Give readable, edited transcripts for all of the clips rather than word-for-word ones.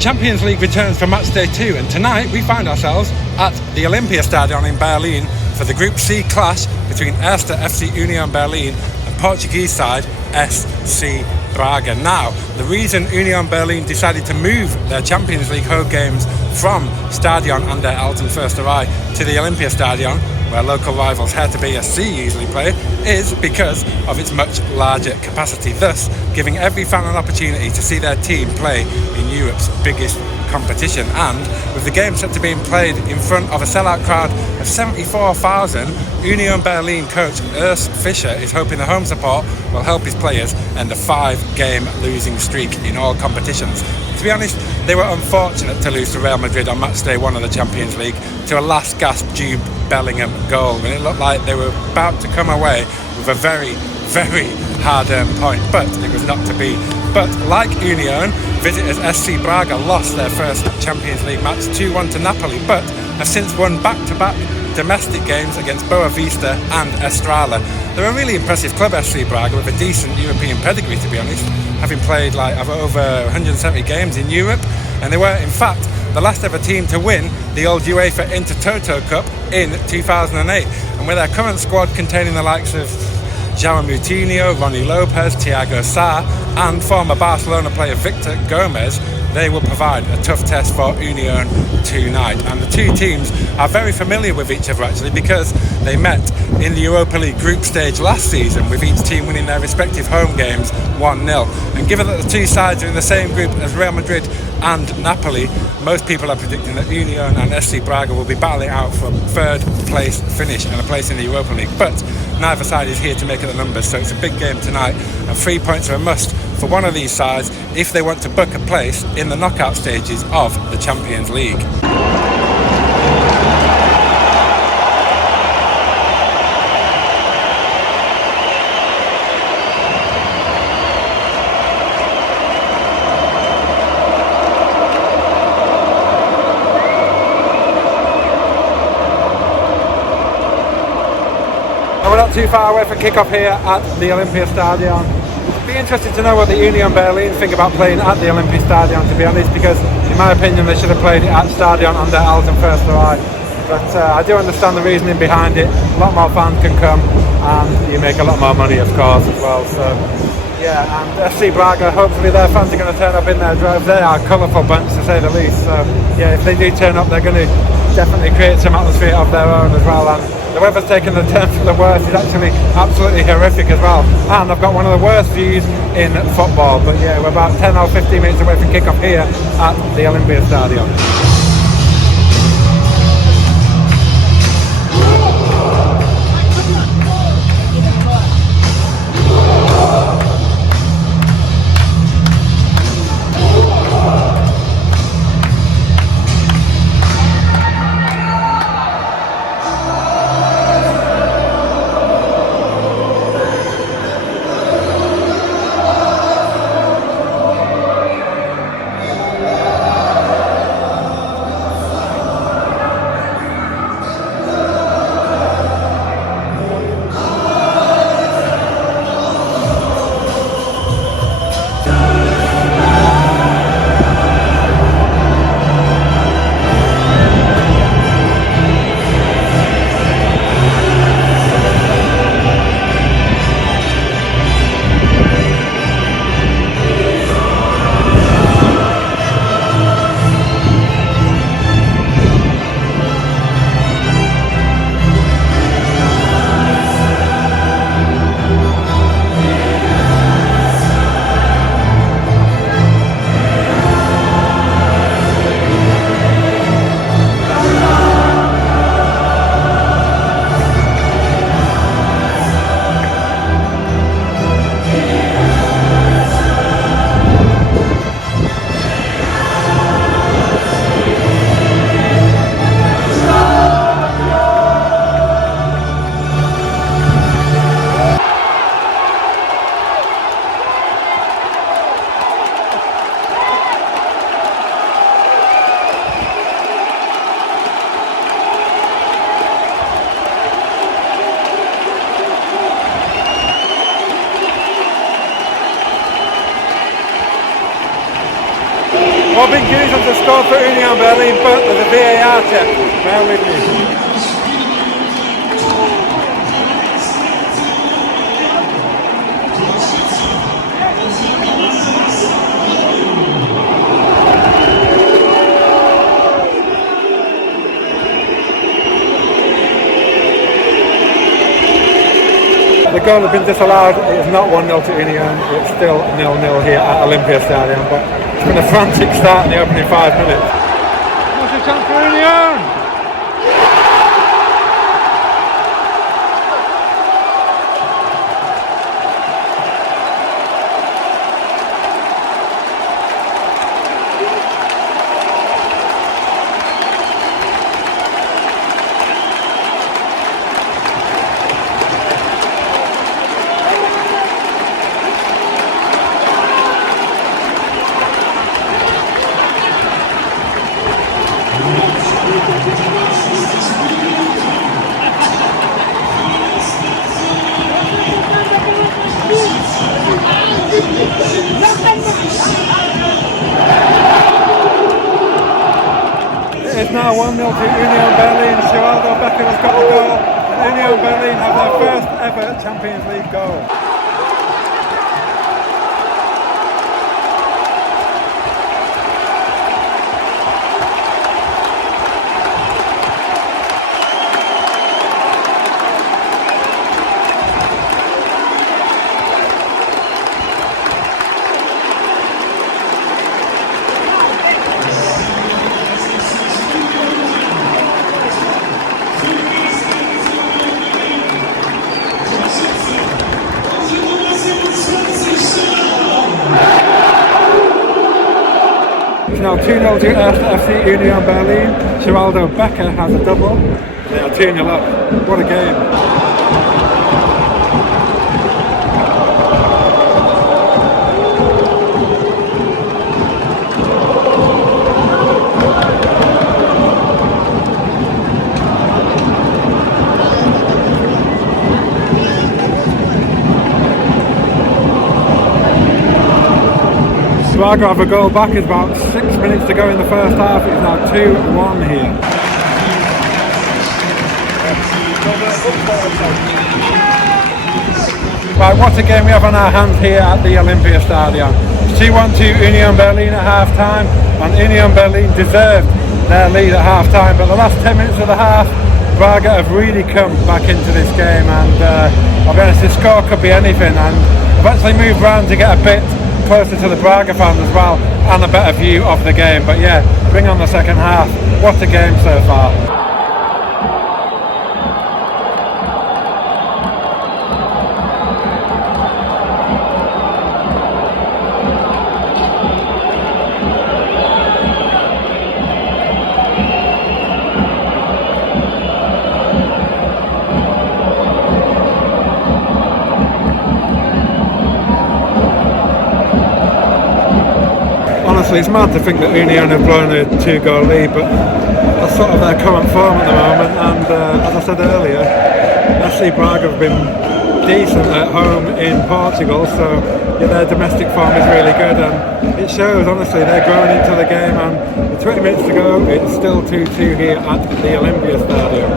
Champions League returns for match day 2, and tonight we find ourselves at the Olympiastadion in Berlin for the Group C clash between Erste FC Union Berlin and Portuguese side SC Braga. Now, the reason Union Berlin decided to move their Champions League home games from Stadion an der Alten Försterei to the Olympiastadion, where local rivals Hertha BSC usually play, is because of its much larger capacity, thus giving every fan an opportunity to see their team play in Europe's biggest competition. And with the game set to be played in front of a sellout crowd of 74,000, Union Berlin coach Urs Fischer is hoping the home support will help his players end a 5-game losing streak in all competitions. To be honest, they were unfortunate to lose to Real Madrid on match day 1 of the Champions League to a last gasp Jude Bellingham goal, when it looked like they were about to come away with a very, very hard-earned point, but it was not to be. But like Union, visitors SC Braga lost their first Champions League match 2-1 to Napoli, but have since won back-to-back domestic games against Boa Vista and Estrela. They're a really impressive club, SC Braga, with a decent European pedigree, to be honest, having played over 170 games in Europe, and they were in fact the last ever team to win the old UEFA Intertoto Cup in 2008. And with their current squad containing the likes of João Moutinho, Ronnie Lopez, Thiago Sá and former Barcelona player Victor Gomez, they will provide a tough test for Union tonight. And the two teams are very familiar with each other actually, because they met in the Europa League group stage last season, with each team winning their respective home games 1-0. And given that the two sides are in the same group as Real Madrid and Napoli, most people are predicting that Union and SC Braga will be battling out for a third place finish and a place in the Europa League. But neither side is here to make it the numbers, so it's a big game tonight, and 3 points are a must for one of these sides if they want to book a place in the knockout stages of the Champions League. We're not too far away from kick-off here at the Olympiastadion. It'd be interesting to know what the Union Berlin think about playing at the Olympiastadion, to be honest, because in my opinion they should have played it at Stadion an der Alten Försterei. But I do understand the reasoning behind it. A lot more fans can come and you make a lot more money, of course, as well. So yeah, and SC Braga, hopefully their fans are going to turn up in their droves. They are a colourful bunch, to say the least. So yeah, if they do turn up, they're going to definitely create some atmosphere of their own as well. And the weather's taken the turn for the worst. It's actually absolutely horrific as well. And I've got one of the worst views in football. But yeah, we're about 10 or 15 minutes away from kick-off here at the Olympiastadion. Robin Guzans has scored for Union Berlin, but there's a VAR check. Bear with me. The goal has been disallowed. It is not 1-0 to Union. It's still 0-0 here at Olympia Stadium, but it's been a frantic start in the opening 5 minutes. What's the chance for Union? It is now 1-0 to Union Berlin. Geraldo Becker has got a goal. Union Berlin have their first ever Champions League goal. It's now 2-0 to FC Union Berlin. Geraldo Becker has a double. They are 2-0 up. What a game. Braga have a goal back. It's about 6 minutes to go in the first half. It's now 2-1 here. Right, what a game we have on our hands here at the Olympia Stadium. 2-1 to Union Berlin at half time, and Union Berlin deserved their lead at half time, but the last 10 minutes of the half, Braga have really come back into this game, and I'll be honest, this score could be anything, and I've actually moved round to get a bit closer to the Braga fans as well, and a better view of the game. But yeah, bring on the second half. What a game so far. Honestly, it's mad to think that Union have blown a 2-goal lead, but that's sort of their current form at the moment, and as I said earlier, FC Braga have been decent at home in Portugal, so yeah, their domestic form is really good, and it shows. Honestly, they're growing into the game, and with 20 minutes to go, it's still 2-2 here at the Olympia Stadium.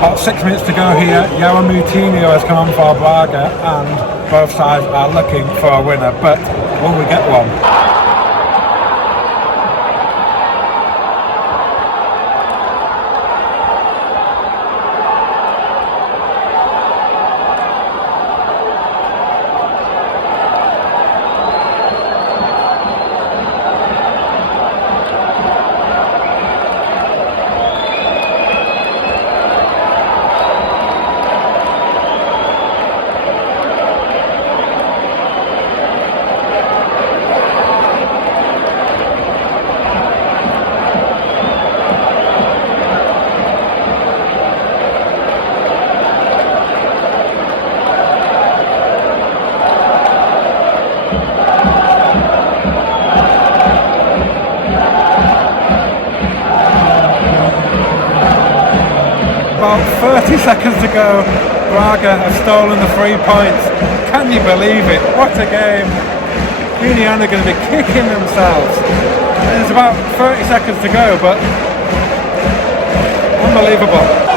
About 6 minutes to go here. Joao Moutinho has come on for Braga, and both sides are looking for a winner, but will we get one? About 30 seconds to go. Braga have stolen the 3 points. Can you believe it? What a game. Union are going to be kicking themselves. There's about 30 seconds to go, but unbelievable.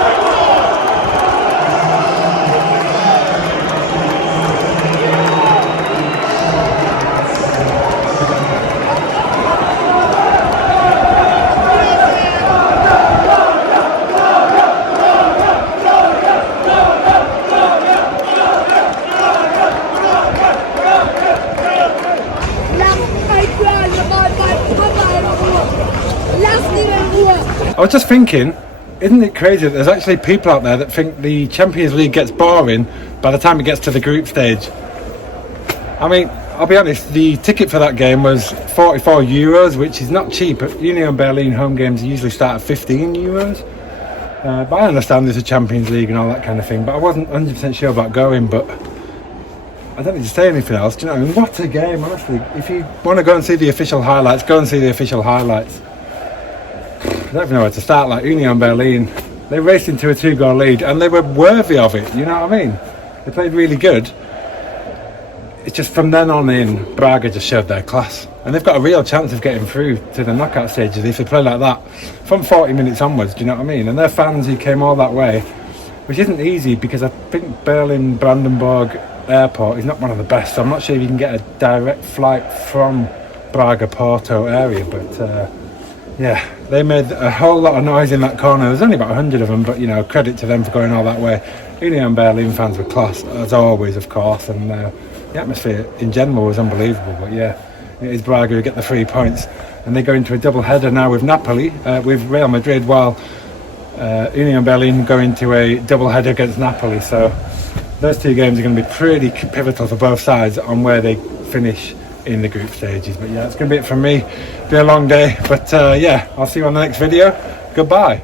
I was just thinking, isn't it crazy that there's actually people out there that think the Champions League gets boring by the time it gets to the group stage? I mean, I'll be honest, the ticket for that game was €44, which is not cheap. Union Berlin home games usually start at €15. But I understand there's a Champions League and all that kind of thing, but I wasn't 100% sure about going, but I don't need to say anything else. Do you know what I mean? What a game, honestly. If you want to go and see the official highlights, go and see the official highlights. I don't even know where to start. Like Union Berlin, they raced into a 2-goal lead and they were worthy of it, you know what I mean? They played really good. It's just from then on in, Braga just showed their class, and they've got a real chance of getting through to the knockout stages if they play like that from 40 minutes onwards, do you know what I mean? And their fans who came all that way, which isn't easy because I think Berlin Brandenburg Airport is not one of the best, so I'm not sure if you can get a direct flight from Braga Porto area, but yeah, they made a whole lot of noise in that corner. There's only about 100 of them, but you know, credit to them for going all that way. Union Berlin fans were class, as always, of course, and the atmosphere in general was unbelievable. But yeah, it is Braga who get the 3 points, and they go into a double header now with Napoli, with Real Madrid, while Union Berlin go into a double header against Napoli. So those 2 games are going to be pretty pivotal for both sides on where they finish in the group stages. But yeah, it's going to be it from me. Be a long day, but yeah, I'll see you on the next video. Goodbye.